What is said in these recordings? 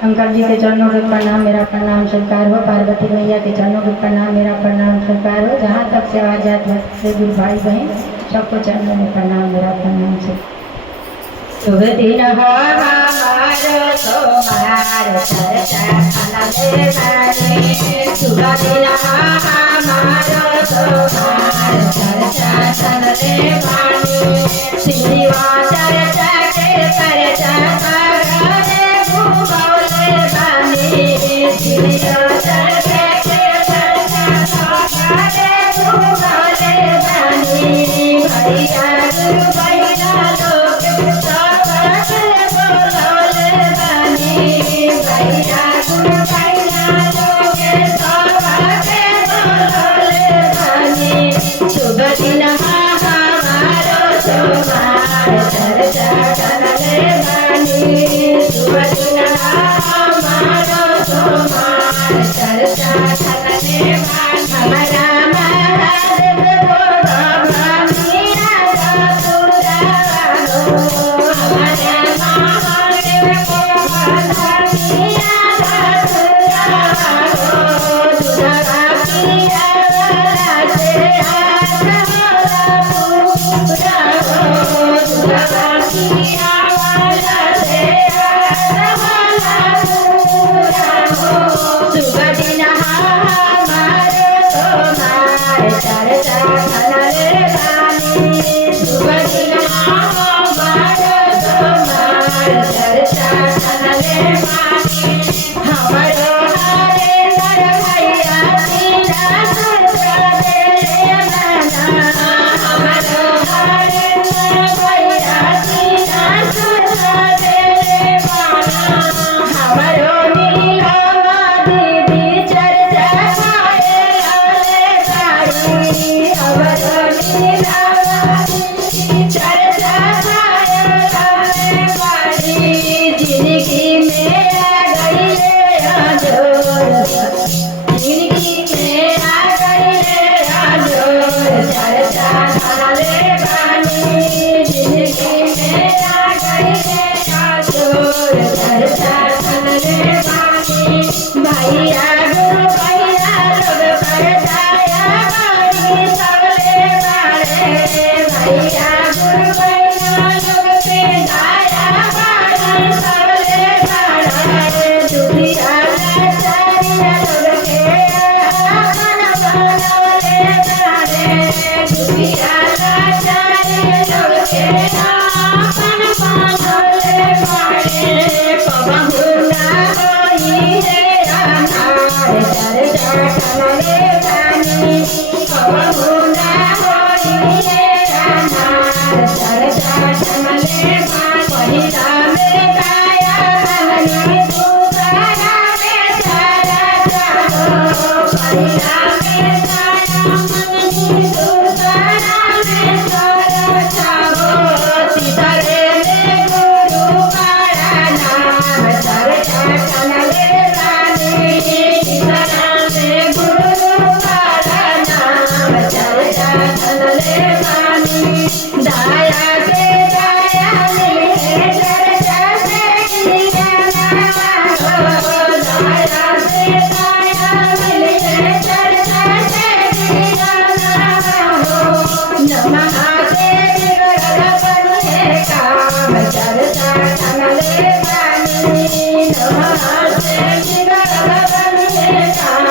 शंकर जी के चरणों के प्रणाम, मेरा प्रणाम स्वीकार हो। पार्वती मैया के चरणों के प्रणाम, मेरा प्रणाम स्वीकार हो। जहाँ तक से आवाज जात है गुरु भाई बहन सबको चरणों में प्रणाम, मेरा प्रणाम से। शुभ दिन हमारो सोमार चर्चा खनले बानी, शुभ दिन हमारो सोमार चर्चा खनले बानी, शिवा चर्चा के चर्चा करने घूमौले बानी, शिवा चर्चा के चर्चा करने घूमौले बानी, भैया गुरु भैया लोग शुभ दिन हमारो सोमार चर्चा करले बानी, शुभ दिन हमारो सोमार चर्चा करले बानी, हमारा महादेव बोलो भमिया ससुरालो, हमारा महादेव बोलो भमिया ससुरालो, दुर्गा पिया वाला से आसमाना पूरा हो, दुर्गा पिया वाला से आसमाना पूरा हो। शुभ दिन हमारो सोमार चर्चा खनले बानी, शुभ दिन हमारो सोमार चर्चा खनले बानी, हमारो हरेंद्र भैया सीना सुर देले मना, हमारो हरेंद्र भैया सीना सुर देले मना, हमारो नीलमा दीदी चर्चा खाए लाले बारी, हमारो नीलमा दीदी चर्चा खाए लाले बारी, जिंदगी में आ गई रे आजोर, जिंदगी में आ गई रे आजोर, चर्चा खनले बानी, जिंदगी में आ गई रे आजोर, चर्चा खनले बानी, भैया गुरु भैया लोग करताया बानी सबले बारे, भैया गुरु भैया लोग पे दाया बानी सबले बारे, दुनिया लाचारिया लोग के आपन बनौले बारे, दुनिया लाचारिया लोग के आपन बनौले बारे, कबहू ना होई रे अनार चर्चा खनले बानी, कबहू ना होई रे अनार चर्चा खनले बानी, पहिला में काया कहनी दूसरा में सारा चाहो, पहिला में काया कहनी दूसरा में सारा चाहो, तीसरे में गुरु का नाम चर्चा खनले बानी, तीसरा में गुरु का नाम चर्चा खनले बानी, दाया से दाया मिले चर्चा से गिरना हो, दाया से दाया मिले चर्चा से गिरना हो, नमः से बिगड़ल बने काम चर्चा खनले बानी, नमः से बिगड़ल बने काम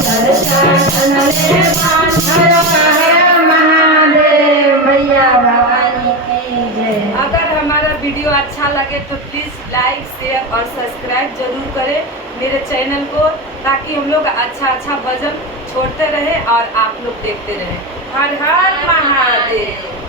चर्चा खनले बानी, हर हर महादेव भैया भवानी की जय। अगर हमारा वीडियो अच्छा लगे तो प्लीज़ लाइक शेयर और सब्सक्राइब जरूर करें मेरे चैनल को, ताकि हम लोग अच्छा भजन छोड़ते रहें और आप लोग देखते रहें। हर हर महादेव।